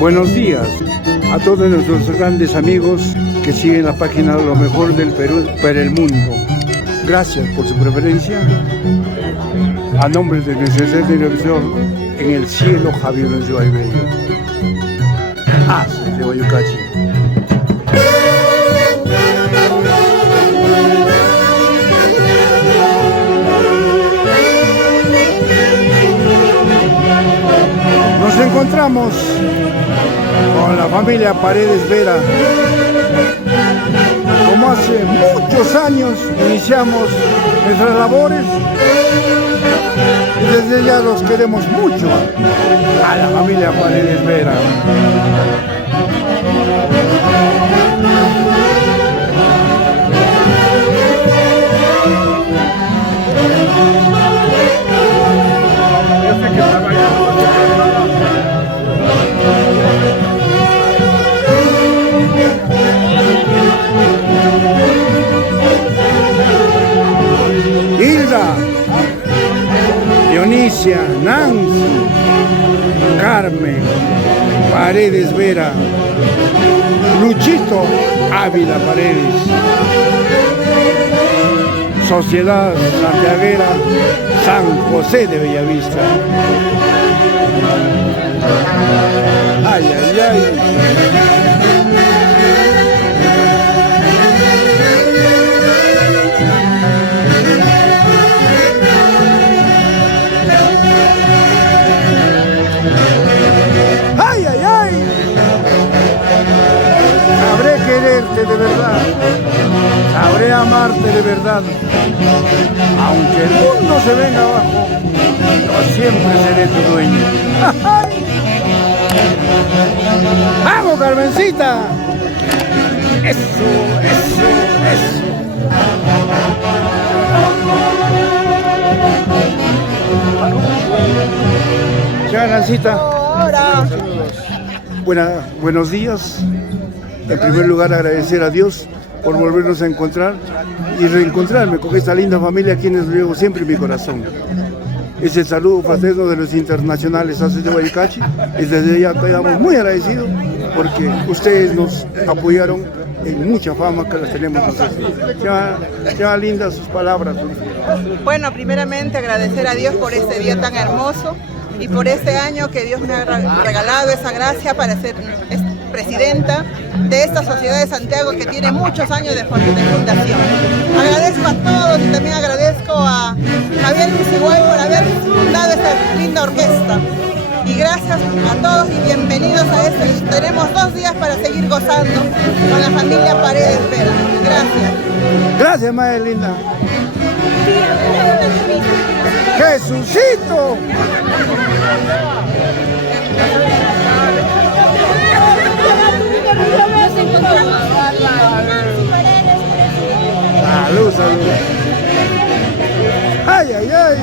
Buenos días a todos nuestros grandes amigos que siguen la página Lo Mejor del Perú para el Mundo. Gracias por su preferencia. A nombre de nuestro director en el cielo, Javier Lorenzo Bello. Desde Guayucachi. Nos encontramos con la familia Paredes Vera. Como hace muchos años iniciamos nuestras labores y desde ya los queremos mucho a la familia Paredes Vera. Hilda, Dionisia, Nancy, Carmen, Paredes Vera, Luchito Ávila Paredes, Sociedad Santiaguera San José de Bellavista. Ay, ay, ay. ¡Ay, ay, ay! Sabré quererte de verdad, sabré amarte de verdad, aunque el mundo se venga abajo, yo siempre seré tu dueño. ¡Vamos, Carmencita! ¡Eso, eso, eso! Ya, Nancita. Buenos días. En primer lugar, agradecer a Dios por volvernos a encontrar y reencontrarme con esta linda familia a quienes llevo siempre en mi corazón. Es el saludo fraterno de los internacionales hace de Guayucachi y desde ya quedamos muy agradecidos porque ustedes nos apoyaron en mucha fama que las tenemos nosotros. Ya lindas sus palabras. Bueno, primeramente agradecer a Dios por este día tan hermoso y por este año que Dios me ha regalado esa gracia para ser presidenta de esta Sociedad de Santiago que tiene muchos años de fundación. Agradezco a todos y también agradezco a Javier Luciguay por haber fundado esta linda orquesta. Y gracias a todos y bienvenidos a este. Tenemos 2 días para seguir gozando con la familia Paredes Vera. Gracias. Gracias, madre linda. ¡Jesucito! Salud, salud. ¡Ay, ay, ay!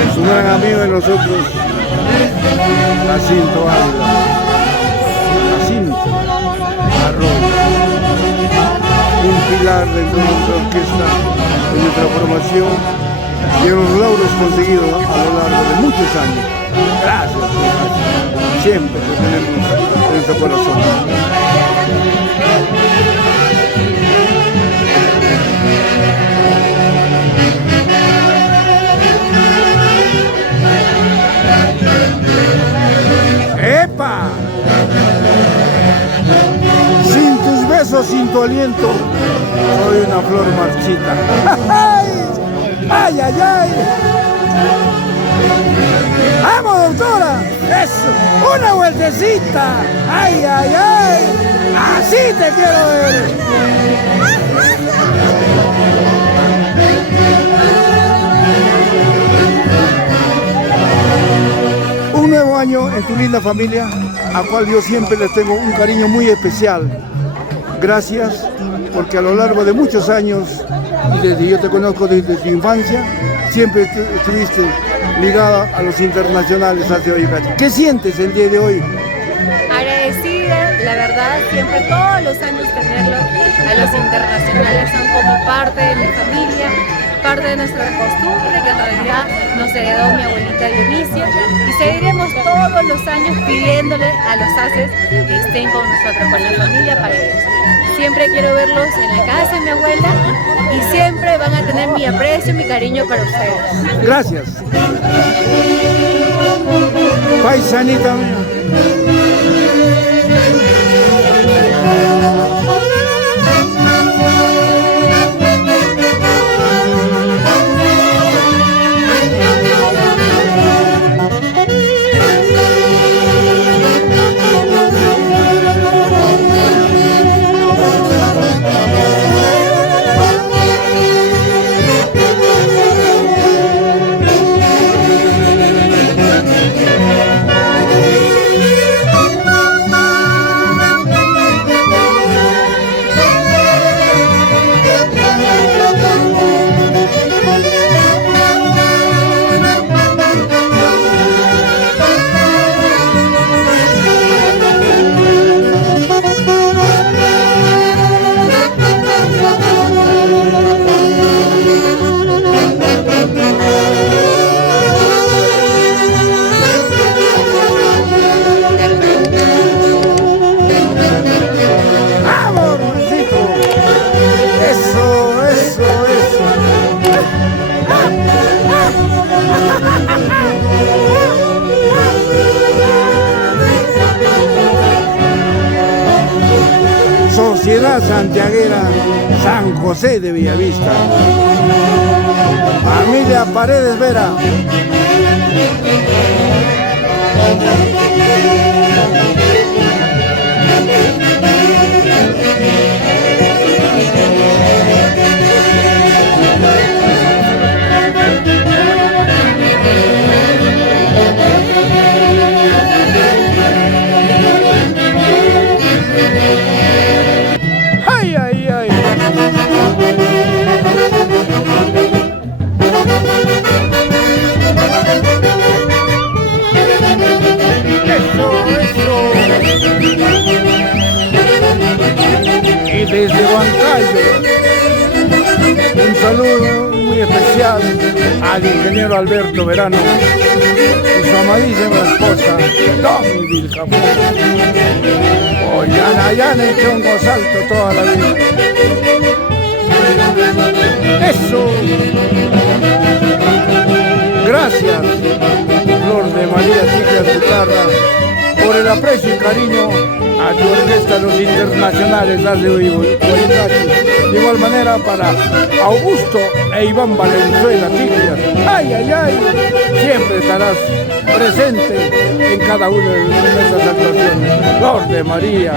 Es un gran amigo de nosotros, Jacinto Ávila. Jacinto Arroyo. Un pilar dentro de nuestra orquesta, de nuestra formación y de los logros conseguidos a lo largo de muchos años. Gracias, gracias. Siempre te tenemos en nuestro corazón. ¡Epa! Sin tus besos, sin tu aliento, soy una flor marchita. ¡Ay, ay, ay! ¡Vamos, doctora! ¡Eso! ¡Una vueltecita! ¡Ay, ay, ay! ¡Así te quiero ver! Un nuevo año en tu linda familia, a cual yo siempre les tengo un cariño muy especial. Gracias, porque a lo largo de muchos años, desde yo te conozco desde tu infancia, siempre estuviste ligada a los internacionales hacia hoy. ¿Qué sientes el día de hoy? Agradecida, la verdad, siempre todos los años tenerlos a los internacionales son como parte de mi familia parte de nuestra costumbre que en realidad nos heredó mi abuelita Dionisia, y seguiremos todos los años pidiéndole a los haces que estén con nosotros, con la familia Paredes. Siempre quiero verlos en la casa de mi abuela y siempre van a tener mi aprecio y mi cariño para ustedes. Gracias. Paisanita mía. Sociedad Santiaguera San José de Bellavista. Familia Paredes Vera. Y desde Huancayo, un saludo muy especial al ingeniero Alberto Verano y su amadísima esposa, Domi Vilcapó. Ollana y Chongo Salto toda la vida. Eso. Gracias, Flor de María Chica Guitarra, por el aprecio y cariño a tu orquesta, los internacionales, las de Boyacá. De igual manera para Augusto e Iván Valenzuela Tiglias. ¡Ay, ay, ay! Siempre estarás presente en cada una de nuestras actuaciones. Flor de María,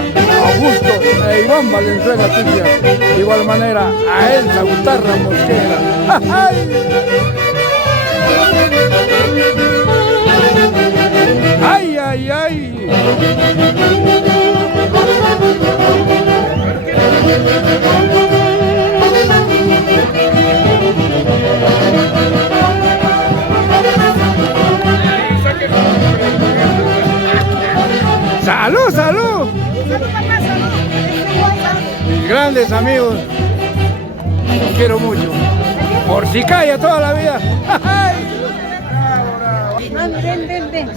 Augusto e Iván Valenzuela Tiglias. De igual manera a Elsa Guitarra Mosquera. ¡Ay! ¡Ay, ay, ay! ¡Salud, salud! Mis grandes amigos, los quiero mucho. Por si calla toda la vida.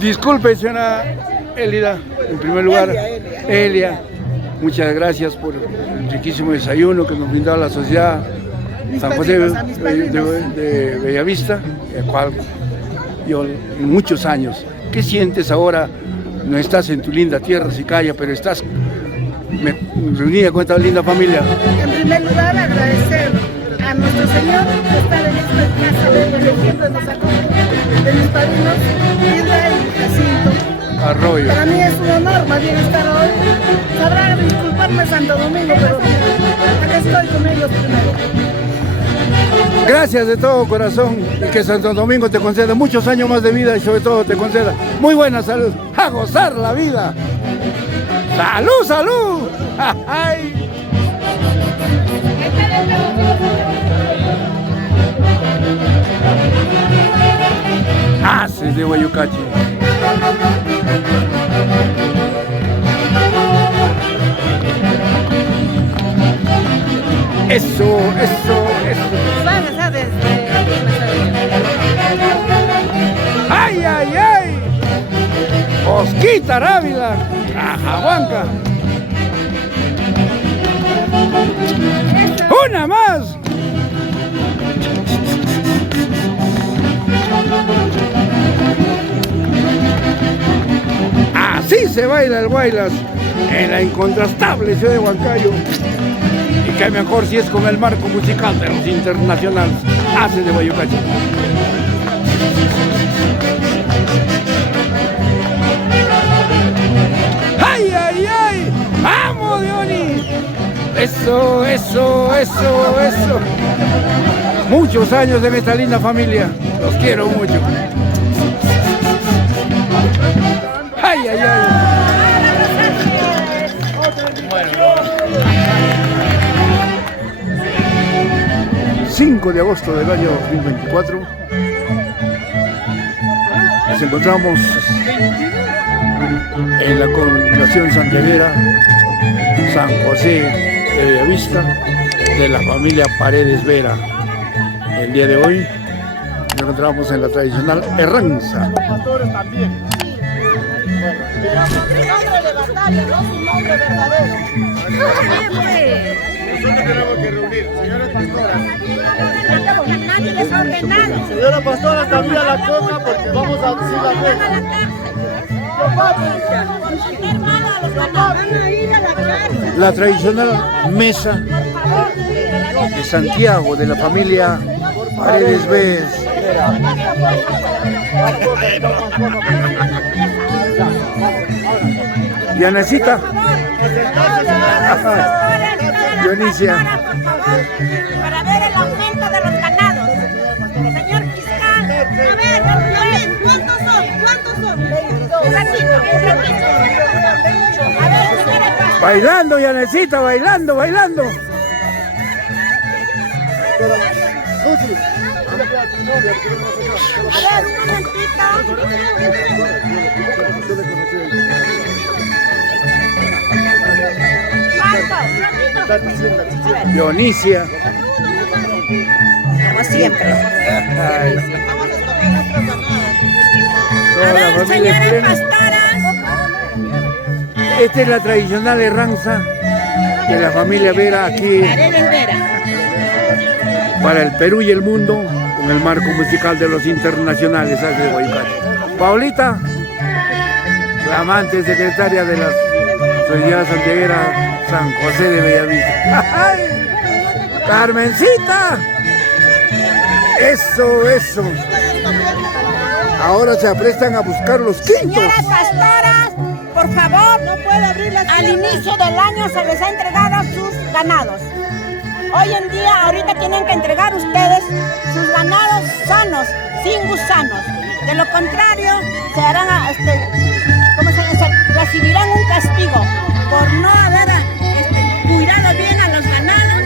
Disculpe, señora Elida, en primer lugar, Elia, muchas gracias por el riquísimo desayuno que nos brindó la sociedad San José de Bellavista, el cual yo en muchos años. ¿Qué sientes ahora? No estás en tu linda tierra, Sicaya, pero estás reunida con esta linda familia. En primer lugar, agradecer a nuestro Señor que está en esta casa del ejemplo de los acompañantes de mis padrinos, Hilda y Jacinto. Arroyo. Para mí es un honor más bien estar hoy. Sabrá disculparme Santo Domingo, pero acá estoy con ellos primero. Gracias de todo corazón y que Santo Domingo te conceda muchos años más de vida y sobre todo te conceda muy buena salud. ¡A gozar la vida! ¡Salud, salud! ¡Ay! Haces de Guayucachi. Eso, eso, eso. Desde Guitar Ávila, Cajahuanca. ¡Una más! Así se baila el Guaylas en la incontrastable ciudad de Huancayo. Y qué mejor si es con el marco musical de los internacionales. Hace de Guayucachi. ¡Ay, ay, ay! ¡Vamos, Diony! Eso, eso, eso, eso. Muchos años en esta linda familia. Los quiero mucho. ¡Ay, ay, ay! 5 de agosto del año 2024. Nos encontramos en la congregación santiaguera San José de Bellavista de la familia Paredes Vera. El día de hoy nos encontramos en la tradicional Herranza. Su nombre de batalla, no su nombre verdadero. Nosotros tenemos que reunir, señora pastora. Nadie les ha ordenado. Señora pastora, cambia la cosa porque vamos a decir la fe. La tradicional mesa de Santiago de la familia Paredes Vera. Dianecita. Dionisia. Para ver el aumento de los ganados. Señor fiscal, a ver, ¿cuántos son? ¿Cuántos son? Un ratito. A ver, señora pastora. Bailando, Dianecita, bailando, bailando. A ver, un momentito. Dionisia. Como siempre. Ay. Vamos a escoger nuestros ganados. Toda la familia en pleno. Esta es la tradicional Herranza de la familia Vera aquí para el Perú y el mundo con el marco musical de los internacionales de Guayucachi. Paulita, la amante secretaria de la Sociedad Santiaguera San José de Bellavista. ¡Ay! ¡Carmencita! Eso, eso. Ahora se aprestan a buscar los quintos. Señoras pastoras, por favor, no puede abrir al inicio del año se les ha entregado sus ganados. Hoy en día, ahorita tienen que entregar ustedes sus ganados sanos, sin gusanos. De lo contrario, se harán, recibirán un castigo por no haber cuidado bien a los ganados,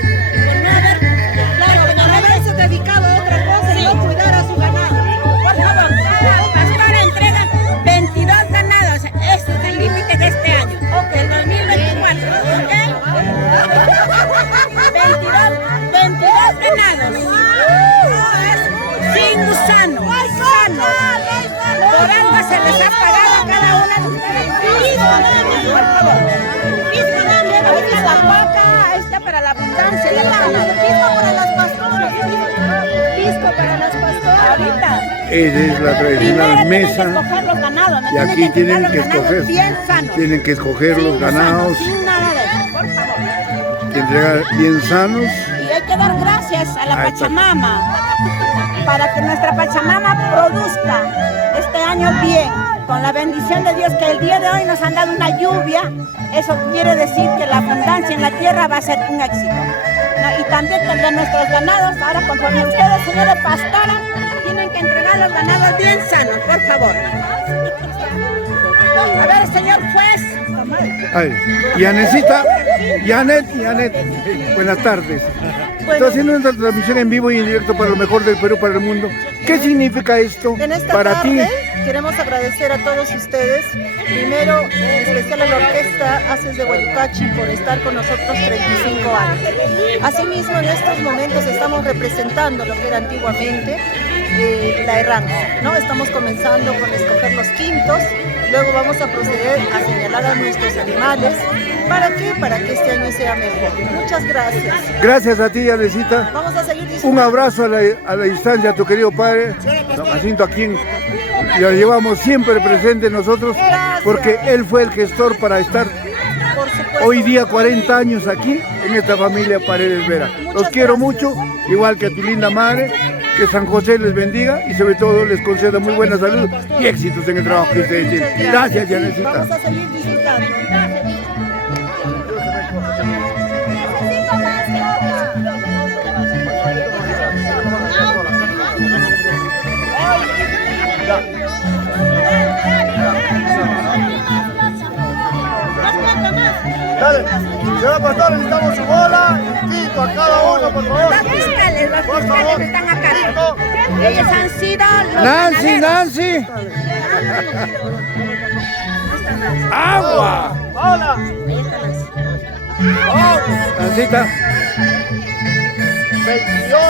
por no haberse dedicado a otra cosa y no cuidar a su ganado. Por favor, cada pastora entrega 22 ganados. Ese es el límite de este año, del 2024. ¿Ok? 22 ganados. Sin gusano. Sano. Por algo se les ha pagado a cada una de ustedes. Por favor. Ahorita la vaca está para la abundancia. Pisco para las pastoras. Pisco para las pastoras. Ahorita. Esa es la tradicional mesa. Los ganados, y aquí tienen que escoger. Bien sanos. Tienen que escoger los ganados. Sin nada de eso, por favor. Que entregar bien sanos. Y hay que dar gracias a la Pachamama para que nuestra Pachamama produzca este año bien, con la bendición de Dios, que el día de hoy nos han dado una lluvia. Eso quiere decir que la abundancia en la tierra va a ser un éxito, ¿no? Y también de nuestros ganados, ahora conforme ustedes, señores pastoras, tienen que entregar los ganados bien sanos, por favor. A ver, señor juez. Ay, Yanecita, Yanet, buenas tardes. Estoy haciendo una transmisión en vivo y en directo para lo mejor del Perú, para el mundo. ¿Qué significa esto En esta para tarde ti? queremos agradecer a todos ustedes, primero en especial a la orquesta Haces de Guayucachi por estar con nosotros 35 años. Asimismo, en estos momentos estamos representando lo que era antiguamente la Herranza, ¿no? Estamos comenzando con escoger los quintos luego vamos a proceder a señalar a nuestros animales. ¿Para qué? Para que este año sea mejor. Muchas gracias. Gracias a ti, Alecita. Vamos a seguir disfrutando. Un abrazo a la distancia a tu querido padre, don Jacinto, a quien lo llevamos siempre presente nosotros, porque él fue el gestor para estar Por supuesto. hoy día 40 años aquí en esta familia Paredes Vera. Los quiero mucho, igual que a tu linda madre, que San José les bendiga y sobre todo les conceda muy buena salud y éxitos en el trabajo que ustedes tienen. Gracias, Yanecita. Vamos a seguir disfrutando. Dale, señora pastora, necesitamos su bola, quito a cada uno, por favor. Los fiscales están acá. Ellos han sido los Nancy, ganaderos. Nancy. ¡Agua! ¡Hola! Nancita. 22.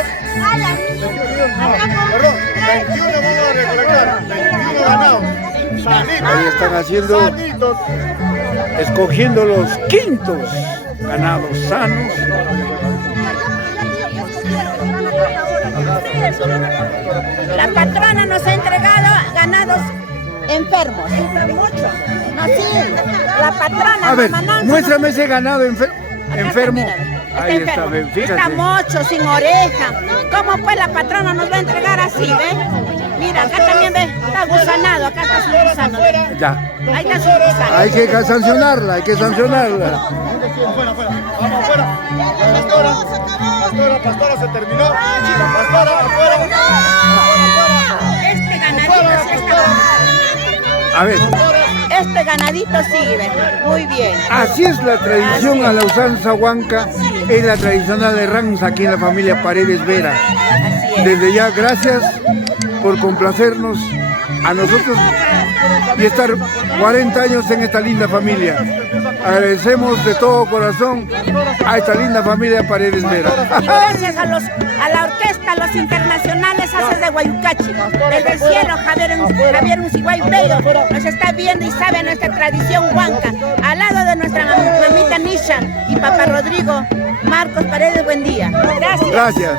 Perdón, 21 vamos a recolectar. 21 ganados. Sanitos. Ahí están haciendo, Sanitos. escogiendo los quintos ganados sanos. La patrona nos ha entregado ganados enfermos. No, sí, la patrona. A ver, Mamá Nancy, muéstrame ese ganado enfermo. Está Ahí está, enfermo. ven, fíjate. Está mocho, sin oreja. ¿Cómo pues la patrona nos va a entregar así, ve? Mira, acá también ve, está gusanado, acá está su gusano. Ya. Ahí está su gusano. Hay que sancionarla, hay que sancionarla. Afuera, afuera. Vamos afuera. Pastora, se terminó. Pastora, afuera. Este ganadito sí está. A ver, Este ganadito sirve. Muy bien. así es la tradición Así a es. la usanza huanca, es la tradicional de Rams aquí en la familia Paredes Vera. Así es. Desde ya, gracias por complacernos a nosotros y estar 40 años en esta linda familia. Agradecemos de todo corazón a esta linda familia Paredes Vera. Y gracias a la orquesta, los internacionales haces de Guayucachi. Desde el cielo, Javier Unciguay Bello nos está viendo y sabe nuestra tradición huanca. Al lado de nuestra mamita Nisha y papá Rodrigo, Marcos Paredes, buen día. Gracias. Gracias.